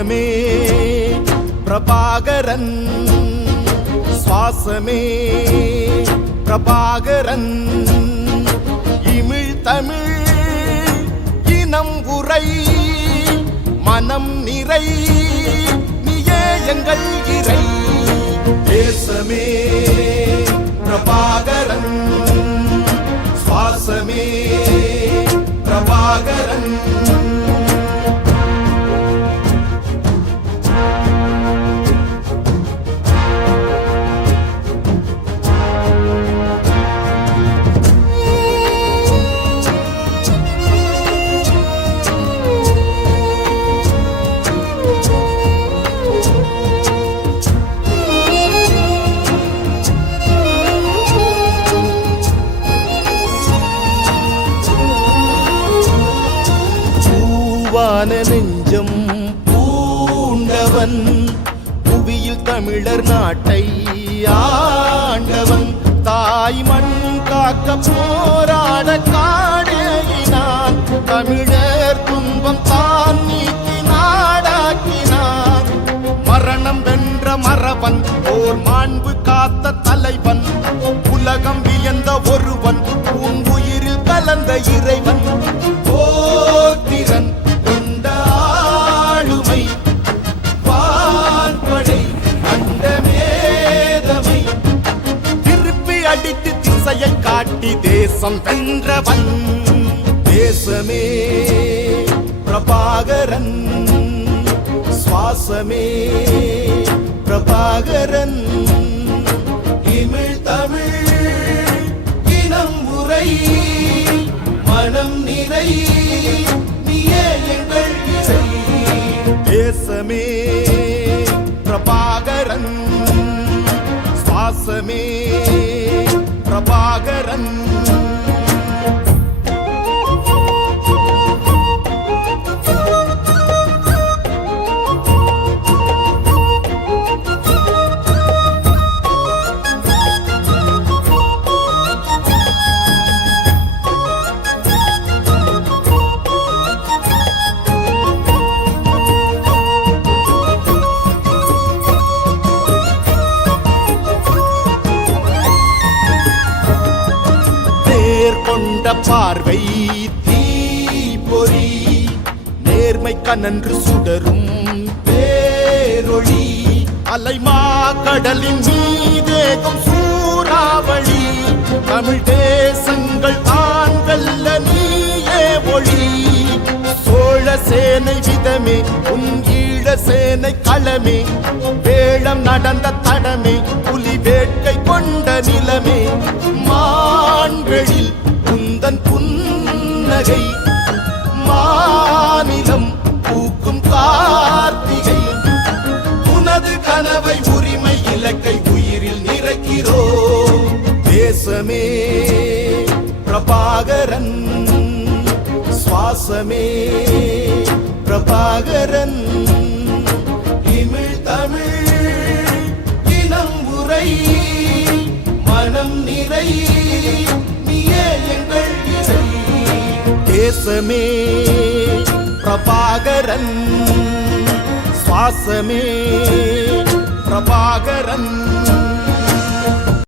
தேசமே பிரபாகரன், சுவாசமே பிரபாகரன். இமிழ் தமிழ் இனம் உரை மனம் நிறை, நீயே எங்கள் இறை. தேசமே பிரபாகரன், சுவாசமே பிரபாகரன். நெஞ்சம் பூண்டவன், புவியில் தமிழர் நாட்டை ஆண்டவன். தாய் மண் காக்க போராட காடேகினான், தமிழர் துன்பம் தான் நீக்கி நாடாக்கினான். மரணம் வென்ற மறவன், ஓர் மாண்பு காத்த தலைவன், உலகம் வியந்த ஒருவன், பூங்குயிரில் கலந்த இறைவன். போத்திரன் காட்டி தேசம் வென்றவன். தேசமே பிரபாகரன், சுவாசமே பிரபாகரன். இமிழ் தமிழ் இனம் உரை மனம் நிறை, நீயே எங்கள் இறை. தேசமே பிரபாகரன், சுவாசமே பிரபாகரன். கொண்ட பார்வை தீப்பொறி, நேர்மை கனன்று சுடரும் பேரொளி. அலைமா கடலின் மீதேகும் சூறாவளி, தமிழ் தேசங்கள் தான் வெல்ல நீயே ஒளி. சோழ சேனை விதமே உன் ஈழ சேனை களமே, வேளம் நடந்த தடமே புலி வேட்கை கொண்ட நிலமே. மான்களில் உந்தன் புன்னகை, மாநிலம் பூக்கும் கார்த்திகை. உனது கனவை உரிமை இலக்கை உயிரில் நிறைக்கிறோ. தேசமே பிரபாகரன், சுவாசமே பிரபாகரன். இமிழ் தமிழ் இனம் உரை மனம் நிறை, நீயே எங்கள் இறை. தேசமே பிரபாகரன், சுவாசமே பிரபாகரன்.